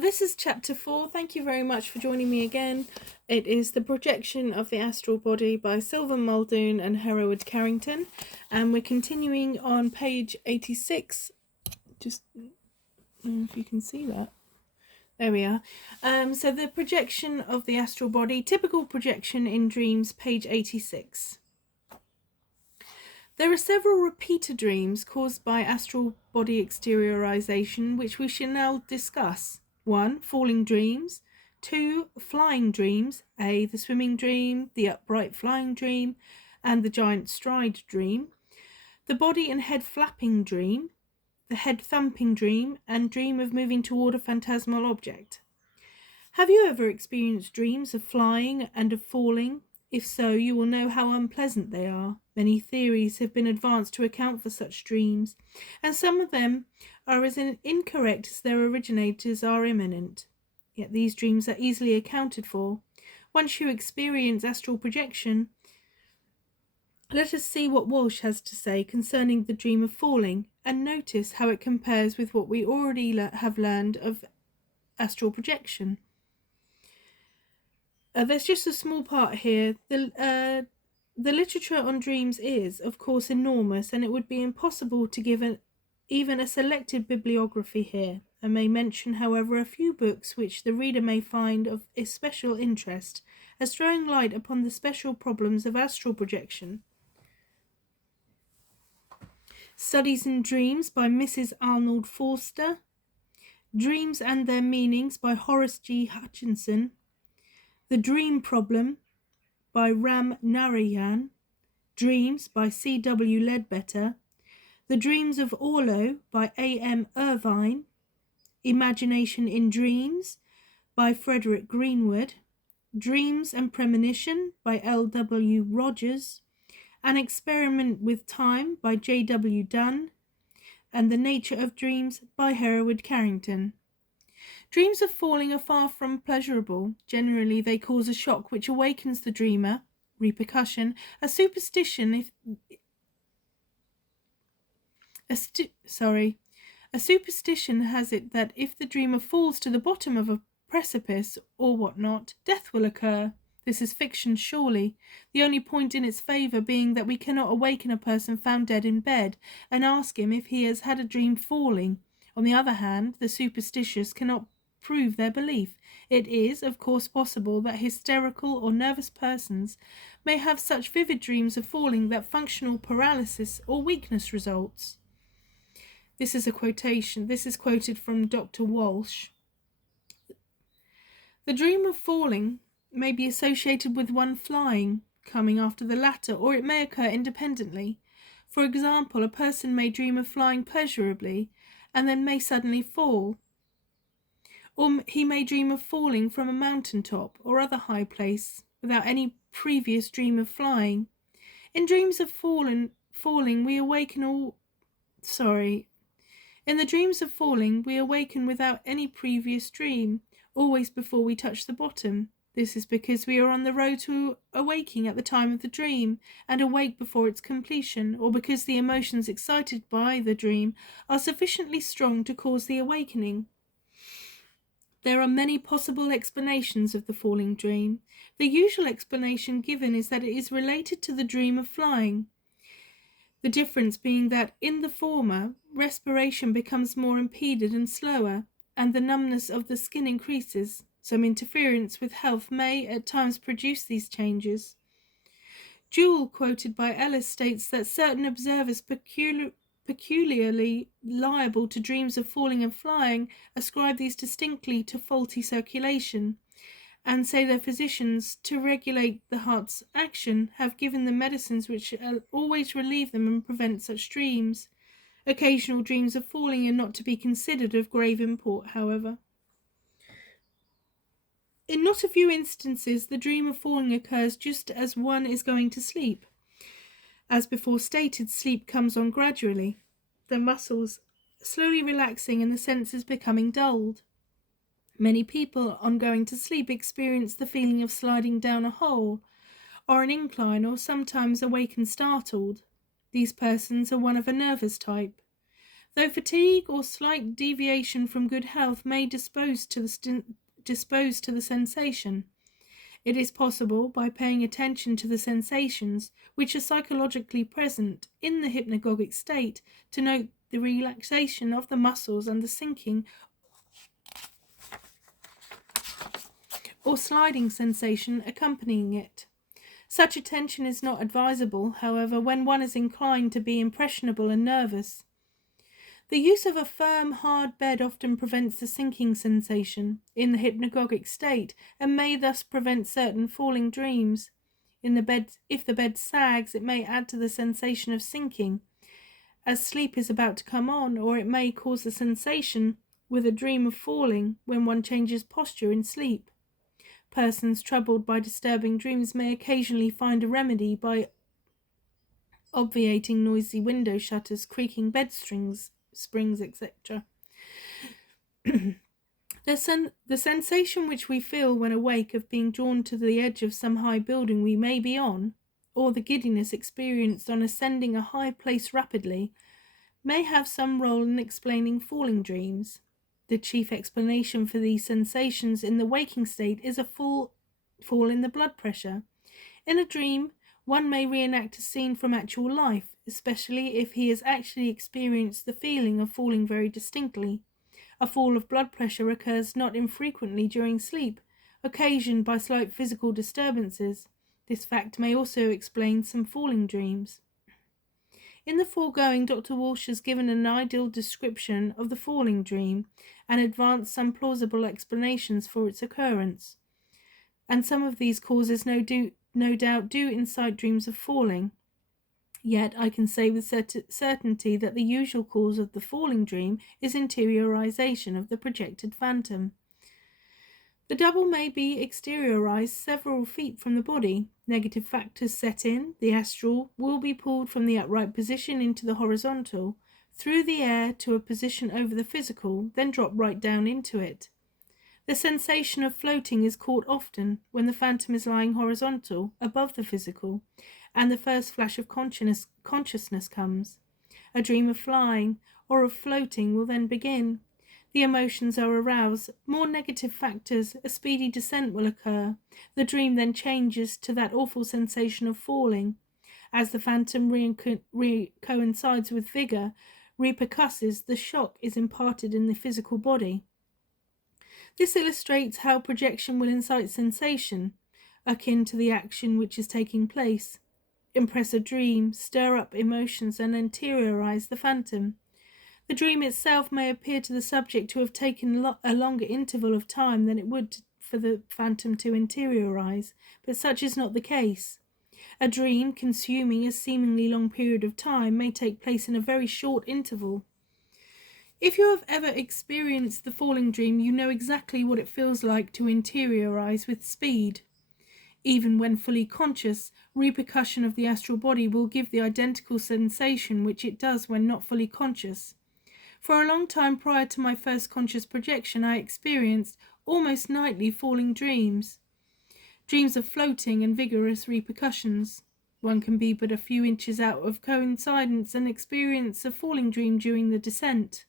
This is chapter 4. Thank you very much for joining me again. It is The Projection of the Astral Body by Sylvan, Muldoon and Hereward, Carrington. And we're continuing on page 86. Just, I don't know if you can see that. There we are. So the projection of the astral body, typical projection in dreams, page 86. There are several repeater dreams caused by astral body exteriorization, which we shall now discuss. 1. Falling dreams. 2. Flying dreams. A. The swimming dream, the upright flying dream, and the giant stride dream. The body and head flapping dream. The head thumping dream, and dream of moving toward a phantasmal object. Have you ever experienced dreams of flying and of falling? If so, you will know how unpleasant they are. Many theories have been advanced to account for such dreams, and some of them are as incorrect as their originators are imminent. Yet these dreams are easily accounted for. Once you experience astral projection, let us see what Walsh has to say concerning the dream of falling, and notice how it compares with what we already have learned of astral projection. There's just a small part here. The literature on dreams is, of course, enormous, and it would be impossible to give even a selected bibliography here. I may mention, however, a few books which the reader may find of especial interest, as throwing light upon the special problems of astral projection. Studies in Dreams by Mrs. Arnold Forster. Dreams and Their Meanings by Horace G. Hutchinson. The Dream Problem by Ram Narayan. Dreams by C. W. Ledbetter. The Dreams of Orlo by A. M. Irvine. Imagination in Dreams by Frederick Greenwood. Dreams and Premonition by L. W. Rogers. An Experiment with Time by J. W. Dunn. And The Nature of Dreams by Hereward, Carrington. Dreams of falling are far from pleasurable. Generally, they cause a shock which awakens the dreamer. Repercussion. A superstition has it that if the dreamer falls to the bottom of a precipice or whatnot, death will occur. This is fiction, surely, the only point in its favour being that we cannot awaken a person found dead in bed and ask him if he has had a dream falling. On the other hand, the superstitious cannot prove their belief. It is, of course, possible that hysterical or nervous persons may have such vivid dreams of falling that functional paralysis or weakness results. This is a quotation. This is quoted from Dr. Walsh. The dream of falling may be associated with one flying, coming after the latter, or it may occur independently. For example, a person may dream of flying pleasurably and then may suddenly fall. Or he may dream of falling from a mountain top or other high place without any previous dream of flying. In dreams of falling, we awaken In the dreams of falling, we awaken without any previous dream, always before we touch the bottom. This is because we are on the road to awaking at the time of the dream, and awake before its completion, or because the emotions excited by the dream are sufficiently strong to cause the awakening. There are many possible explanations of the falling dream. The usual explanation given is that it is related to the dream of flying. The difference being that in the former, respiration becomes more impeded and slower, and the numbness of the skin increases. Some interference with health may at times produce these changes. Jewell, quoted by Ellis, states that certain observers peculiarly liable to dreams of falling and flying ascribe these distinctly to faulty circulation, and say their physicians, to regulate the heart's action, have given them medicines which always relieve them and prevent such dreams. Occasional dreams of falling are not to be considered of grave import, however. In not a few instances, the dream of falling occurs just as one is going to sleep. As before stated, sleep comes on gradually, the muscles slowly relaxing and the senses becoming dulled. Many people, on going to sleep, experience the feeling of sliding down a hole or an incline, or sometimes awaken startled. These persons are one of a nervous type. though fatigue or slight deviation from good health may dispose to the sensation. It is possible, by paying attention to the sensations which are psychologically present in the hypnagogic state, to note the relaxation of the muscles and the sinking or sliding sensation accompanying it. Such attention is not advisable, however, when one is inclined to be impressionable and nervous. The use of a firm, hard bed often prevents the sinking sensation in the hypnagogic state and may thus prevent certain falling dreams. If the bed sags, it may add to the sensation of sinking, as sleep is about to come on, or it may cause the sensation with a dream of falling when one changes posture in sleep. Persons troubled by disturbing dreams may occasionally find a remedy by obviating noisy window shutters, creaking bed springs, etc. The sensation which we feel when awake of being drawn to the edge of some high building we may be on, or the giddiness experienced on ascending a high place rapidly, may have some role in explaining falling dreams. The chief explanation for these sensations in the waking state is a fall in the blood pressure. In a dream, one may reenact a scene from actual life, especially if he has actually experienced the feeling of falling very distinctly. A fall of blood pressure occurs not infrequently during sleep, occasioned by slight physical disturbances. This fact may also explain some falling dreams. In the foregoing, Dr. Walsh has given an ideal description of the falling dream and advanced some plausible explanations for its occurrence. And some of these causes no doubt do incite dreams of falling. Yet I can say with certainty that the usual cause of the falling dream is interiorization of the projected phantom. The double may be exteriorized several feet from the body. Negative factors set in. The astral will be pulled from the upright position into the horizontal, through the air to a position over the physical, then drop right down into it. The sensation of floating is caught often when the phantom is lying horizontal, above the physical, and the first flash of consciousness comes. A dream of flying or of floating will then begin. The emotions are aroused. More negative factors, a speedy descent will occur. The dream then changes to that awful sensation of falling. As the phantom coincides with vigour, repercusses, the shock is imparted in the physical body. This illustrates how projection will incite sensation, akin to the action which is taking place, impress a dream, stir up emotions, and interiorize the phantom. The dream itself may appear to the subject to have taken a longer interval of time than it would for the phantom to interiorize, but such is not the case. A dream consuming a seemingly long period of time may take place in a very short interval. If you have ever experienced the falling dream, you know exactly what it feels like to interiorize with speed. Even when fully conscious, repercussion of the astral body will give the identical sensation which it does when not fully conscious. For a long time prior to my first conscious projection, I experienced almost nightly falling dreams. Dreams of floating and vigorous repercussions. One can be but a few inches out of coincidence and experience a falling dream during the descent.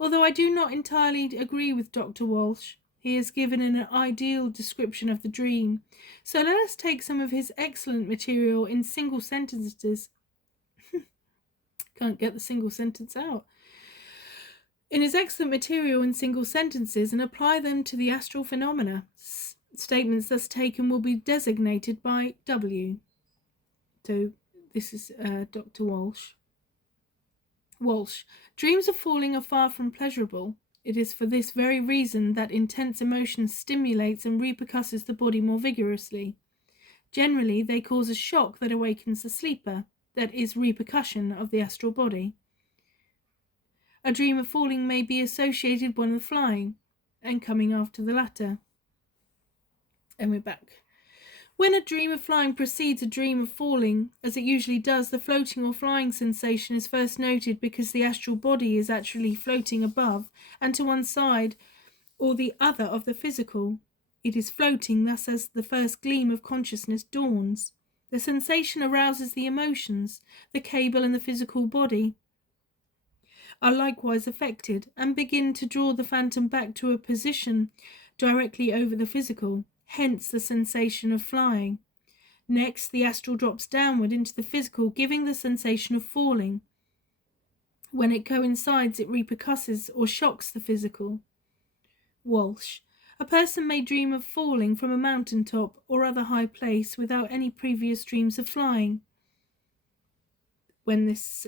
Although I do not entirely agree with Dr. Walsh, he has given an ideal description of the dream. So let us take some of his excellent material in single sentences. Can't get the single sentence out. In his excellent material in single sentences and apply them to the astral phenomena. Statements thus taken will be designated by W. So this is Dr. Walsh. Dreams of falling are far from pleasurable. It is for this very reason that intense emotion stimulates and repercusses the body more vigorously. Generally, they cause a shock that awakens the sleeper, that is, repercussion of the astral body. A dream of falling may be associated with flying, and coming after the latter. And we're back. When a dream of flying precedes a dream of falling, as it usually does, the floating or flying sensation is first noted because the astral body is actually floating above and to one side or the other of the physical. It is floating thus as the first gleam of consciousness dawns. The sensation arouses the emotions, the cable and the physical body. are likewise affected and begin to draw the phantom back to a position directly over the physical, hence the sensation of flying. Next, the astral drops downward into the physical, giving the sensation of falling. When it coincides, it repercusses or shocks the physical. Walsh. A person may dream of falling from a mountaintop or other high place without any previous dreams of flying. When this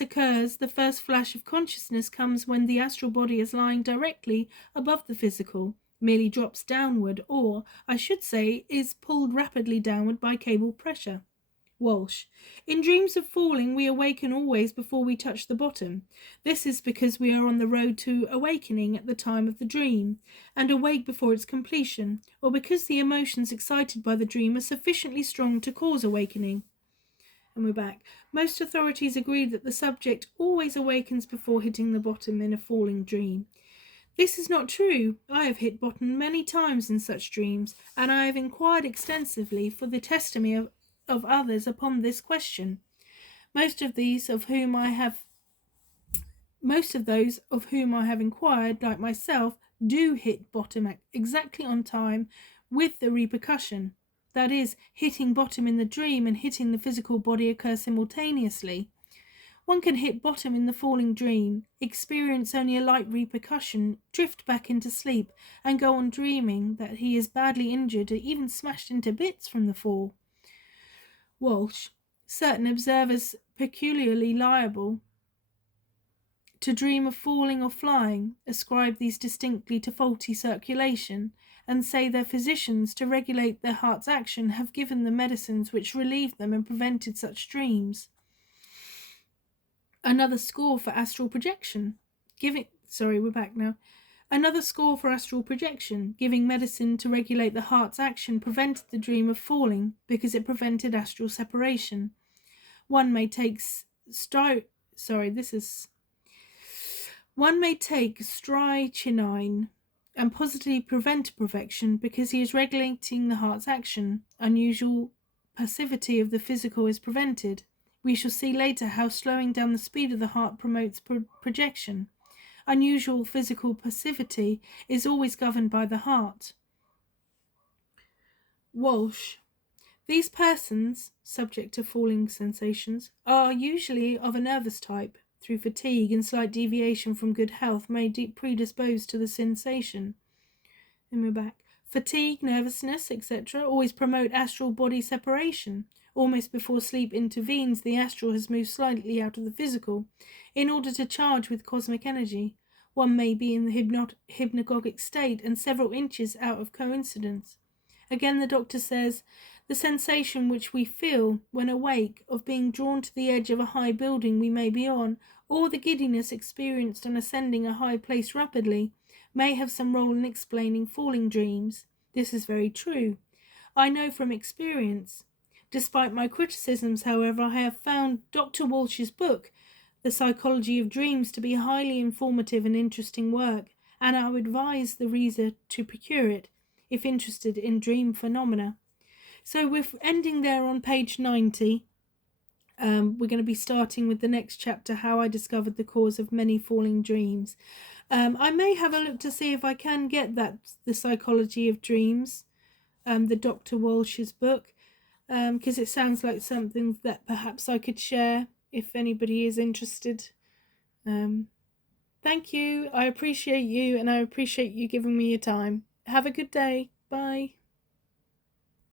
occurs, the first flash of consciousness comes when the astral body is lying directly above the physical, merely drops downward, or, I should say, is pulled rapidly downward by cable pressure. Walsh. In dreams of falling, we awaken always before we touch the bottom. This is because we are on the road to awakening at the time of the dream, and awake before its completion, or because the emotions excited by the dream are sufficiently strong to cause awakening. And we're back. Most authorities agree that the subject always awakens before hitting the bottom in a falling dream. This is not true. I have hit bottom many times in such dreams, and I have inquired extensively for the testimony of others upon this question. Most of those of whom I have inquired, like myself, do hit bottom exactly on time with the repercussion. That is, hitting bottom in the dream and hitting the physical body occur simultaneously. One can hit bottom in the falling dream, experience only a light repercussion, drift back into sleep, and go on dreaming that he is badly injured or even smashed into bits from the fall. Walsh. Certain observers peculiarly liable to dream of falling or flying ascribe these distinctly to faulty circulation, and say their physicians, to regulate their heart's action, have given them medicines which relieved them and prevented such dreams. Another score for astral projection. Another score for astral projection. Giving medicine to regulate the heart's action prevented the dream of falling because it prevented astral separation. One may take strychnine and positively prevent perfection because he is regulating the heart's action. Unusual passivity of the physical is prevented. We shall see later how slowing down the speed of the heart promotes projection. Unusual physical passivity is always governed by the heart. Walsh. These persons, subject to falling sensations, are usually of a nervous type. Through fatigue and slight deviation from good health may predispose to the sensation. And we're back. Fatigue, nervousness, etc. always promote astral body separation. Almost before sleep intervenes, the astral has moved slightly out of the physical in order to charge with cosmic energy. One may be in the hypnagogic state and several inches out of coincidence. Again, the doctor says, the sensation which we feel when awake of being drawn to the edge of a high building we may be on, or the giddiness experienced on ascending a high place rapidly, may have some role in explaining falling dreams. This is very true. I know from experience. Despite my criticisms, however, I have found Dr. Walsh's book, The Psychology of Dreams, to be highly informative and interesting work, and I would advise the reader to procure it, if interested in dream phenomena. So we're ending there on page 90. We're going to be starting with the next chapter, How I Discovered the Cause of Many Falling Dreams. I may have a look to see if I can get The Psychology of Dreams, the Dr. Walsh's book, because it sounds like something that perhaps I could share if anybody is interested. Thank you. I appreciate you, and I appreciate you giving me your time. Have a good day. Bye.